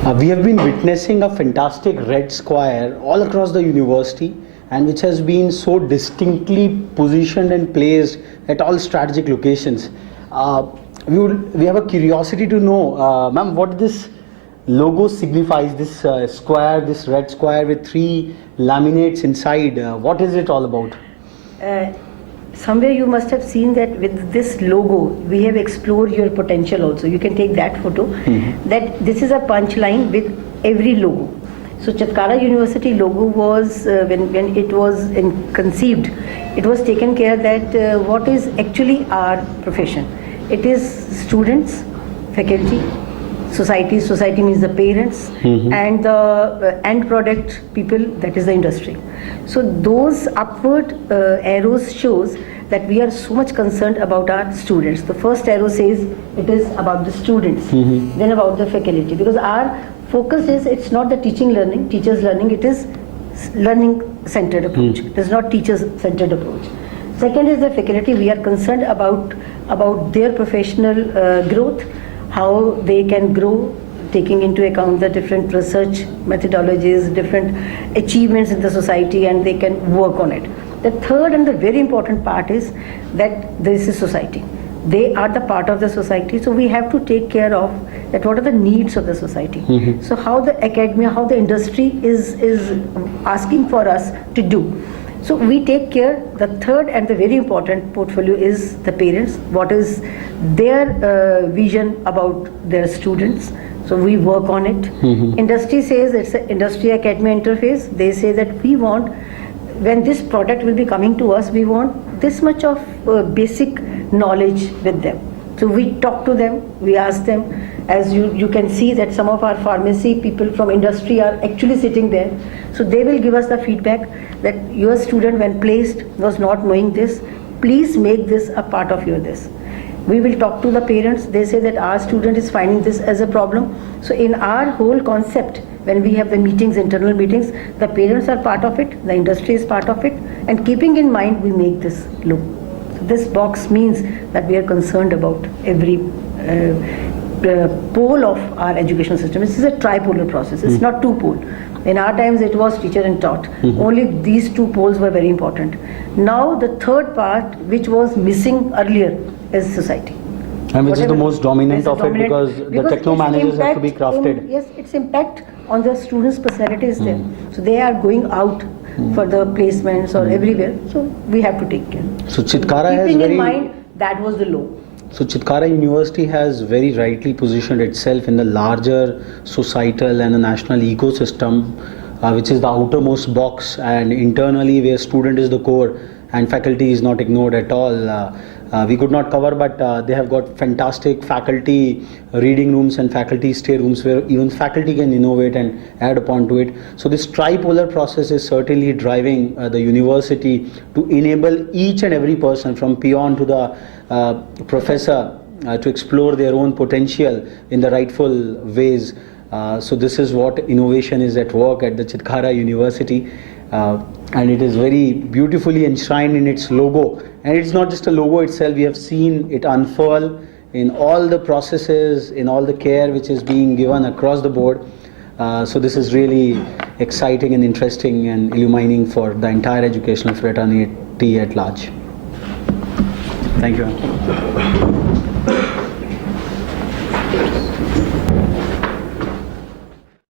We have been witnessing a fantastic red square all across the university, and which has been so distinctly positioned and placed at all strategic locations. We have a curiosity to know, ma'am, what this logo signifies, this square, this red square with three laminates inside. What is it all about? Somewhere you must have seen that with this logo we have explored your potential also. You can take that photo. That this is a punchline with every logo. So Chitkara University logo was when it was conceived, it was taken care that what is actually our profession. It is students, faculty, society. Society means the parents, and the end product people, that is the industry. So those upward arrows shows that we are so much concerned about our students. The first arrow says it is about the students, then about the faculty, because our focus is, it's not the teaching learning, teachers learning, it is learning centered approach. It is not teachers centered approach. Second is the faculty. We are concerned about their professional growth, how they can grow, taking into account the different research methodologies, different achievements in the society, and they can work on it. The third and the very important part is that this is society. They are the part of the society, so we have to take care of that. What are the needs of the society? So how the academia, how the industry is asking for us to do. So we take care. The third and the very important portfolio is the parents. What is their vision about their students? So we work on it. Industry says it's an industry academia interface. They say that we want, when this product will be coming to us, we want this much of basic knowledge with them. So we talk to them, we ask them. As you can see that some of our pharmacy people from industry are actually sitting there. So they will give us the feedback that your student when placed was not knowing this. Please make this a part of your this. We will talk to the parents. They say that our student is finding this as a problem. So in our whole concept, when we have the meetings, internal meetings, the parents are part of it, the industry is part of it, and keeping in mind, we make this look. So this box means that we are concerned about every pole of our education system. This is a tripolar process. It's not two pole. In our times, it was teacher and taught. Only these two poles were very important. Now, the third part, which was missing earlier, is society. And which is the most dominant of it, because the techno managers have to be crafted. Yes, its impact on the students' personality is there. So they are going out for the placements or everywhere. So we have to take care. So Chitkara has keeping in mind that was the law. So Chitkara University has very rightly positioned itself in the larger societal and the national ecosystem, which is the outermost box, and internally where student is the core and faculty is not ignored at all. We could not cover, but they have got fantastic faculty reading rooms and faculty stay rooms where even faculty can innovate and add upon to it. So this tripolar process is certainly driving the university to enable each and every person, from peon to the professor, to explore their own potential in the rightful ways. So this is what innovation is at work at the Chitkara University. And it is very beautifully enshrined in its logo. And it's not just a logo itself, we have seen it unfurl in all the processes, in all the care which is being given across the board. So this is really exciting and interesting and illuminating for the entire educational fraternity at large. Thank you.